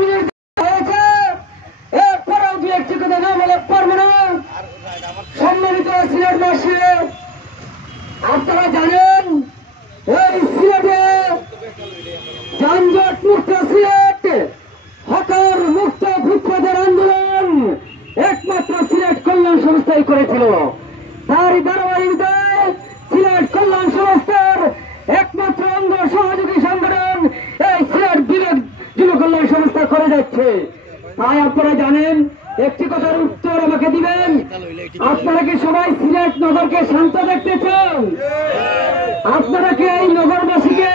Minute হয়েছে, এরপরেও দু একটি কথা না বলে পারবো না। সম্মানিত সিলেটবাসী, আপনারা জানেন এই সিলেটে যানজট মুক্ত সিলেট, হকার মুক্ত ফুটপাতের আন্দোলন একমাত্র সিলেট কল্যাণ সংস্থাই করেছিল। তারই ধারাবাহিকতায় সিলেট কল্যাণ সংস্থার একমাত্র অঙ্গ সহযোগী সংগঠন এই সিলেট যুব কল্যাণ সংস্থা করে যাচ্ছে। তাই আপনারা জানেন, একটি কথার উত্তর আমাকে দিবেন, আপনারা কি সবাই সিলেট নগরকে শান্ত দেখতে চান? আপনারা কি এই নগরবাসীকে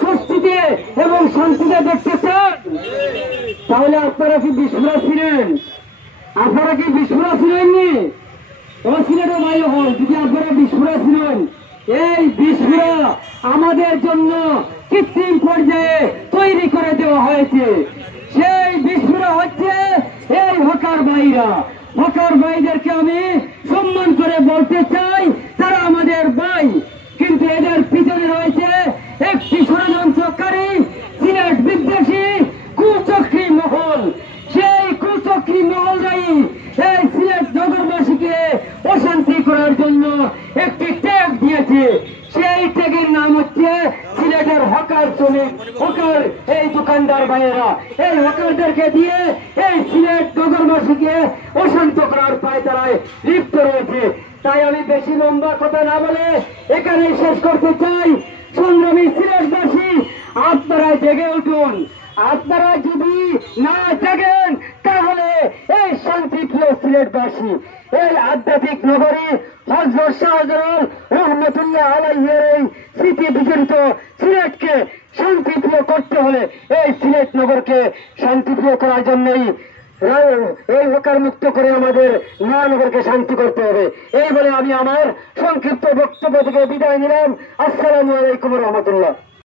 স্বস্তিতে এবং শান্তিতে দেখতে চান? তাহলে আপনারা কি বিস্ফোরা ছিলেন? আপনারা কি বিস্ফোরা ছিলেননি? ও সিলেটের ভাই হল, যদি আপনারা বিস্ফোরা ছিলেন, এই বিস্ফোরা আমাদের জন্য কৃত্রিম পর্যায়ে তৈরি করে দেওয়া হয়েছে। সেই বিস্ফোরা হচ্ছে এই হকার ভাইরা। হকার ভাইদেরকে আমি সম্মান করে বলতে চাই, তারা আমাদের ভাই, কিন্তু এদের পিছনে রয়েছে একটি ষড়যন্ত্রকারী সিলেট বিদ্বেষী কুচক্রী মহল। সেই কুচক্রী মহলরাই এই সিলেট নগরবাসীকে অশান্তি করার জন্য একটি ট্যাগ দিয়েছে। সেই ট্যাগের নাম হচ্ছে সিলেটের হকার শ্রমিক, হকার এই দোকানদার ভাইয়েরা। এই হকারদেরকে দিয়ে এই সিলেট নগরবাসীকে অশান্ত করার পায়তারায় লিপ্ত রয়েছে। তাই আমি বেশি লম্বা কথা না বলে এখানেই শেষ করতে চাই। সংগ্রামী সিলেটবাসী, আপনারা জেগে উঠুন। আপনারা যদি না জাগেন তাহলে এই শান্তিপ্রিয় সিলেটবাসী, এই আধ্যাত্মিক নগরী হযরত শাহজালাল রহমতুল্লাহ আলাইহির এই স্মৃতি বিজড়িত সিলেটকে শান্তিপ্রিয় করতে হলে এই সিলেট নগরকে শান্তিপ্রিয় করার জন্যই এই হকার মুক্ত করে আমাদের মহানগরকে শান্তি করতে হবে। এই বলে আমি আমার সংক্ষিপ্ত বক্তব্য থেকে বিদায় নিলাম। আসসালামু আলাইকুম রহমতুল্লাহ।